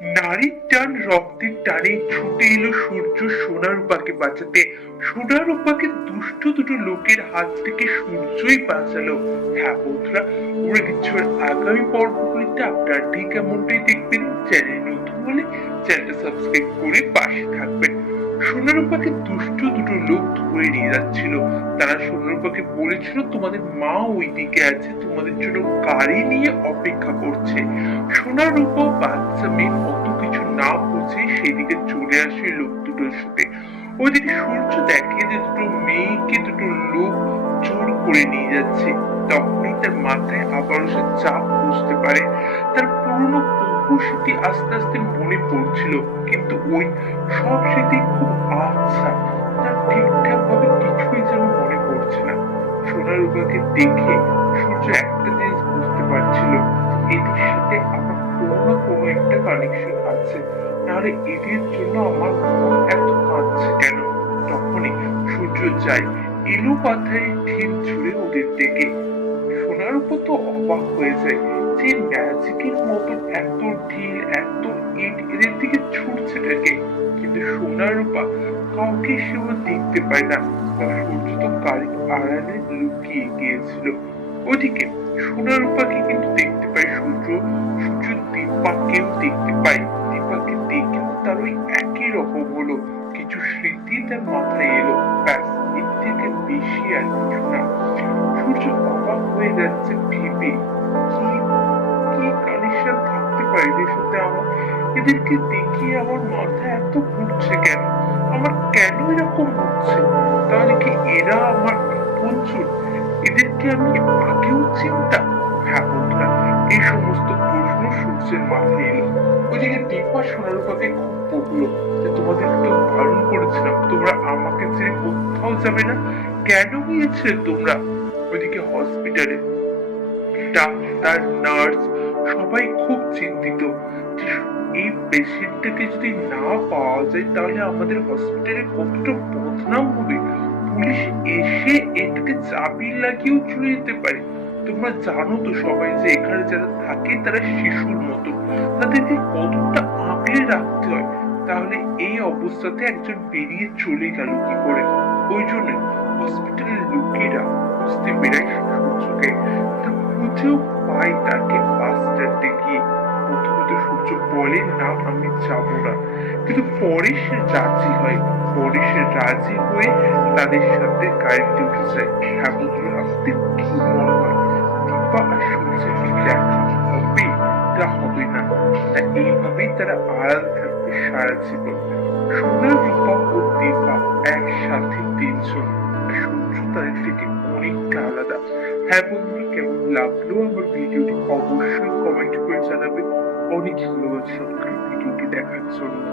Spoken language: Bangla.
নারীর টান রক্তের টানে ছুটে এলো সূর্য সোনারূপাকে বাঁচাতে। সোনারূপাকে দুষ্ট দুটো লোকের হাত থেকে সূর্যই বাঁচালো। হ্যাঁ বন্ধুরা, ওরা কিছুর আগামী পর্বগুলিতে আপনারা ঠিক এমনটাই দেখবেন। চ্যানেল নতুন হলে চ্যানেলটা সাবস্ক্রাইব করে পাশে থাকবেন। সোনারূপাকে দুষ্ট দুটো লোক ধরে নিয়ে যাচ্ছিল। তারা সোনারূপাকে বলেছিল তোমাদের মা ওইদিকে আছে, তোমাদের জন্য গাড়ি নিয়ে অপেক্ষা করছে। সোনারূপা বাচ্চা মেয়ে কত কিছু না বুঝে সেদিকে চলে আসে লোক দুটোর সাথে। ওইদিকে সূর্য দেখে যে দুটো মেয়েকে দুটো লোক জোর করে নিয়ে যাচ্ছে। তখনই তার মাথায় আবারও সে চাপ বুঝতে পারে। তার পুরনো বহু স্মৃতি আস্তে আস্তে মনে পড়ছিল, কিন্তু ওই সব স্মৃতি খুব আবছা। তার ঠিকঠাক ভাবে কিছুই যেন মনে পড়ছে না। সোনারূপাকে দেখে সূর্য একটা জিনিস বুঝতে পারছিল, এদের সাথে আমার কোনো না কোনো একটা কানেকশন আছে, নাহলে এদের জন্য আমার মন এত কাঁদছে কেন। তখনই সূর্য যায় এলো পাথারে ঢিল ছুঁড়ে ওদের দিকে। সোনার উপর তো অবাক হয়ে যায় যে ম্যাজিকের মতন এত ঢিল এত ইট এদের দিকে ছুটছেটাকে, কিন্তু সোনার উপা কাউকে সেও দেখতে পায় না। সূর্য তো গাড়ির আড়ালে লুকিয়ে গিয়েছিল। ওদিকে সোনার উপাকে কিন্তু দেখতে পায় সূর্য। সূর্য দীপাকেও দেখতে পায়। দীপাকে দেখেও তার ওই একই রকম হলো, কিছু স্মৃতি তার মাথায় এলো। ব্যাস, এর থেকে বেশি আর কিছু না। সূর্য অবাক হয়ে যাচ্ছে ভেবে, কি কি কানেকশন থাকতে পারে এদের সাথে আমার। এদেরকে দেখিয়ে আমার মাথা এত ঘুরছে কেন, আমার কেন এরকম হচ্ছে। তাহলে কি এরা আমার আপনজন? এদেরকে আমি আগেও চিনতাম? হ্যাঁ বন্ধুরা, এই সমস্ত প্রশ্ন সূর্যের মাথায় এলো। ওইদিকে দীপা সোনারূপাকে খুব বকলো যে তোমাদের তো বারণ করেছিলাম, তোমরা আমাকে ছেড়ে কোথাও যাবে না, কেন গিয়েছিলে তোমরা? ওইদিকে হসপিটালে ডাক্তার নার্স সবাই খুব চিন্তিত যে এই পেশেন্টটাকে যদি না পাওয়া যায় তাহলে আমাদের হসপিটালে কতটা বদনাম হবে। পুলিশ এসে এটাকে চাবি লাগিয়েও চলে যেতে পারে। তোমরা জানো তো সবাই যে এখানে যারা থাকে তারা শিশুর মতো, তাদেরকে কতটা আগলে রাখতে হয়। তাহলে এই অবস্থাতে একজন বেরিয়ে চলে গেল কি করে? ওই জন্য হসপিটালের লোকেরা বুঝতে পেরেছে সূর্যকে, খুঁজেও পায় তাকে বাস স্ট্যান্ডে গিয়ে। প্রথমে তো সূর্য বলে না আমি যাবো না, কিন্তু পরে সে রাজি হয়। পরে সে রাজি হয়ে তাদের সাথে গাড়িতে উঠে যায়। হ্যাঁ বন্ধুরা, আপনাদের কি মনে হয় দীপা আর সূর্যের কি দেখা হবে? তা হবে না। তা এইভাবেই তারা আড়াল থাকবে সারা জীবন। সোনা রূপা ও দীপা একসাথে তিনজন। সূর্য তাদের থেকে অনেকটা আলাদা। হ্যাঁ বন্ধুরা, কেমন লাগলো আমার ভিডিওটি অবশ্যই কমেন্ট করে জানাবেন। অনেক ধন্যবাদ সকলকে ভিডিওটি দেখার জন্য।